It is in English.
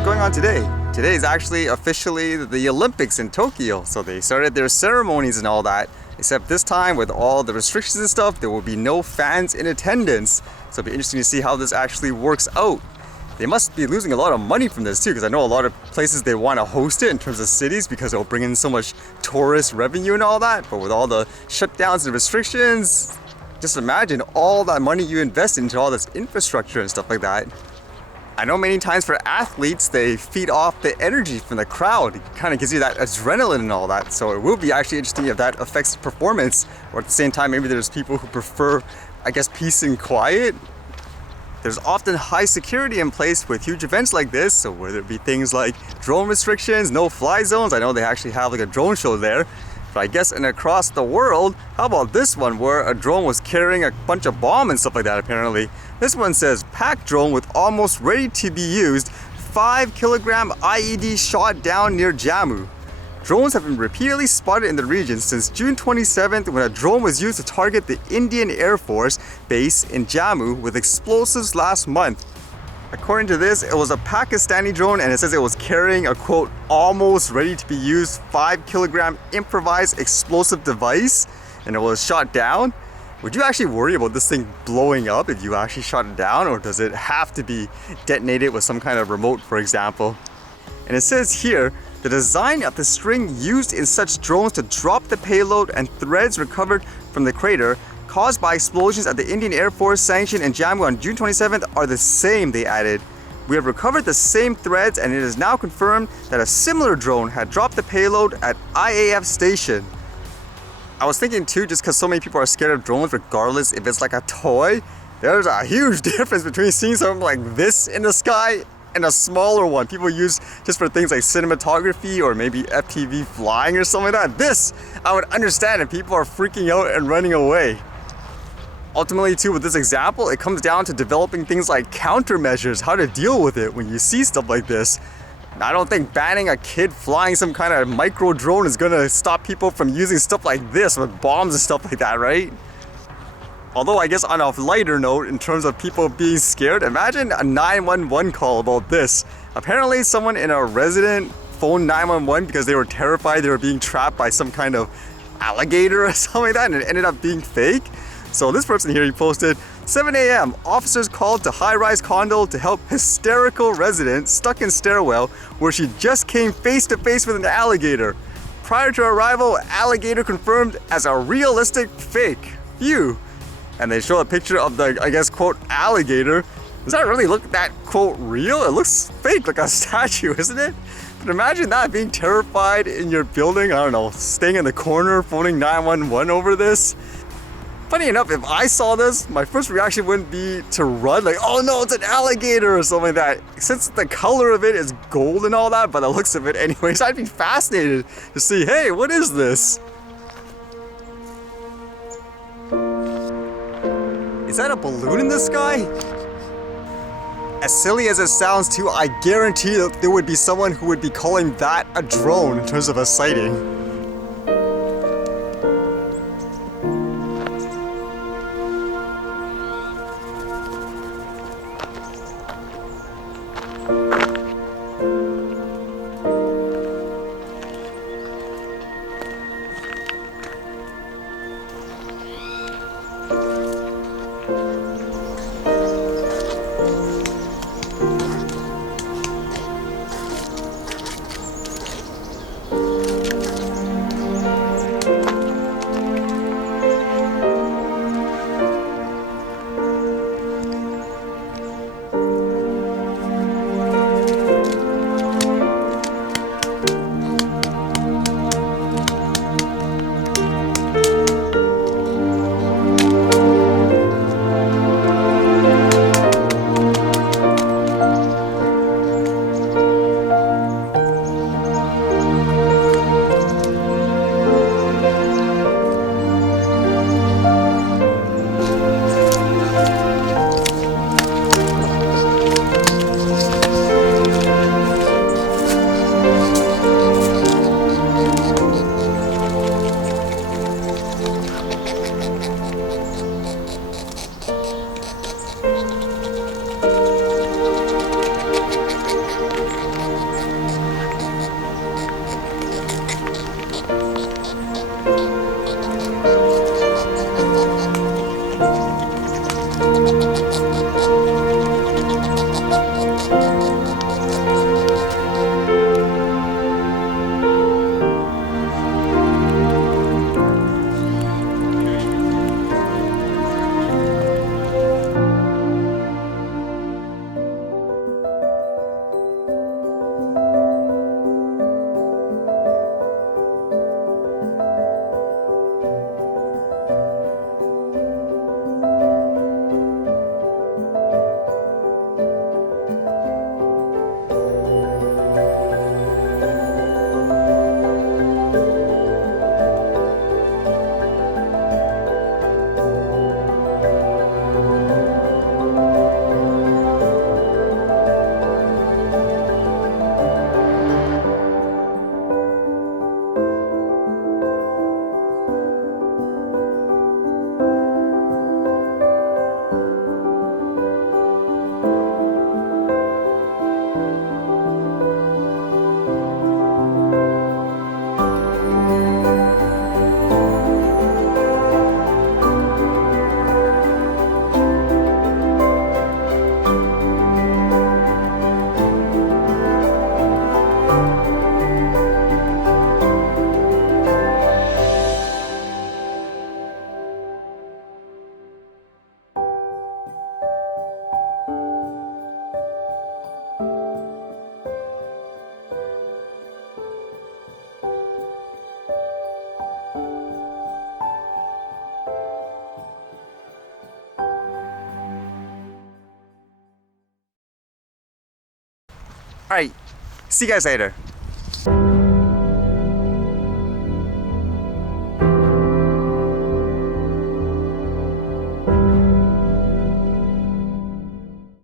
what's going on today? Today is actually officially the Olympics in Tokyo, so they started their ceremonies and all that. Except this time, with all the restrictions and stuff, there will be no fans in attendance. So it'll be interesting to see how this actually works out. They must be losing a lot of money from this too, because I know a lot of places they want to host it in terms of cities because it'll bring in so much tourist revenue and all that. But with all the shutdowns and restrictions, just imagine all that money you invest into all this infrastructure and stuff like that. I know many times for athletes, they feed off the energy from the crowd. It kind of gives you that adrenaline and all that. So it will be actually interesting if that affects performance. Or at the same time, maybe there's people who prefer, I guess, peace and quiet. There's often high security in place with huge events like this. So whether it be things like drone restrictions, no fly zones. I know they actually have like a drone show there. But I guess across the world, how about this one where a drone was carrying a bunch of bombs and stuff like that apparently. This one says, packed drone with almost ready to be used, 5-kilogram IED shot down near Jammu. Drones have been repeatedly spotted in the region since June 27th when a drone was used to target the Indian Air Force base in Jammu with explosives last month. According to this, it was a Pakistani drone and it says it was carrying a quote, almost ready to be used 5-kilogram improvised explosive device and it was shot down. Would you actually worry about this thing blowing up if you actually shot it down, or does it have to be detonated with some kind of remote, for example? And it says here, the design of the string used in such drones to drop the payload and threads recovered from the crater caused by explosions at the Indian Air Force sanctioned in Jammu on June 27th are the same, they added. We have recovered the same threads and it is now confirmed that a similar drone had dropped the payload at IAF station. I was thinking too, just because so many people are scared of drones regardless if it's like a toy, there's a huge difference between seeing something like this in the sky and a smaller one people use just for things like cinematography or maybe FPV flying or something like that. This, I would understand if people are freaking out and running away. Ultimately too, with this example, it comes down to developing things like countermeasures, how to deal with it when you see stuff like this. I don't think banning a kid flying some kind of micro drone is gonna stop people from using stuff like this with bombs and stuff like that, right? Although I guess on a lighter note, in terms of people being scared, imagine a 911 call about this. Apparently someone in a resident phoned 911 because they were terrified they were being trapped by some kind of alligator or something like that, and it ended up being fake. So this person here, he posted, 7 a.m. officers called to high-rise condo to help hysterical resident stuck in stairwell where she just came face to face with an alligator. Prior to arrival, alligator confirmed as a realistic fake. Phew. And they show a picture of the, I guess, quote, alligator. Does that really look that, quote, real? It looks fake, like a statue, isn't it? But imagine that, being terrified in your building, I don't know, staying in the corner, phoning 911 over this. Funny enough, if I saw this, my first reaction wouldn't be to run, like, oh no, it's an alligator or something like that. Since the color of it is gold and all that, by the looks of it anyways, I'd be fascinated to see, hey, what is this? Is that a balloon in the sky? As silly as it sounds too, I guarantee that there would be someone who would be calling that a drone in terms of a sighting. All right, see you guys later.